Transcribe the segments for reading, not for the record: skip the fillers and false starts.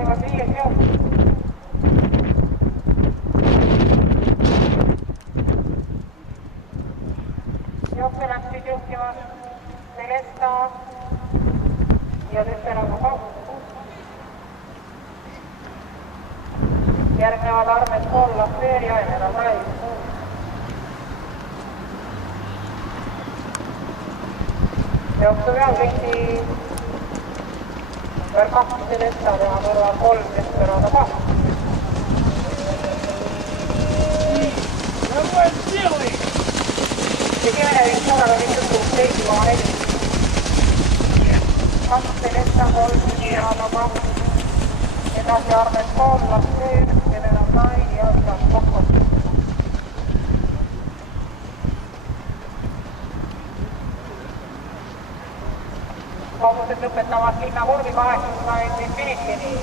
algas 5 jook. Jookse läksid juhtima Celesta ja Tüteraga Pauk. Järgnevad Armet Kool, Lafeer ja Emera Tai. Jooksu peal kõiki number 2 Celesta teha kõrval 3 Tüteraga Pauk. Esimene viis korraga viitud 16,4. 2 Celesta, 3 Tüteraga Pauk. Edasi Armet Kool, Lafeer, Emera Tai ja Idas Kokko. Kaugused lõpetavad linnakurvi 800 meetrit finitini.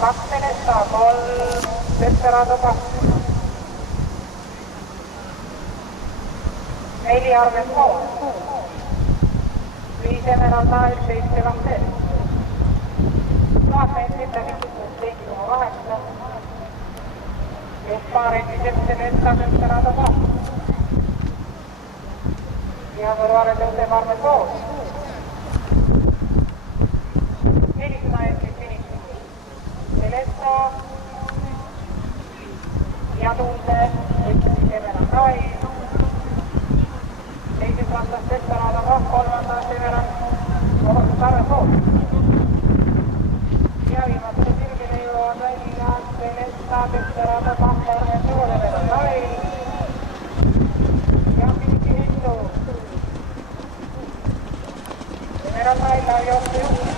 2 Celesta, 3 Tüteraga Pauk. 4 Armet Kool. 5 Emera Tai, 7 Lafeer. 1000 meetrit läbitud 16,8. Just paar endiselt Celesta Tüteraga Pauk. Ja kõrvale tõuseb Armet Kool. 400 meetrit finitini. Celesta ja tuulde võttis Emera Tai. Teises vastas Tüteraga Pauk, kolmandas Emera Armet Kool. Ja viimasele sirgele jõuavad välja Celesta Tüteraga Pauk, Armet Kool, Emera Tai. Ja finiti hindu. Emera Tai läheb jooksu juurde.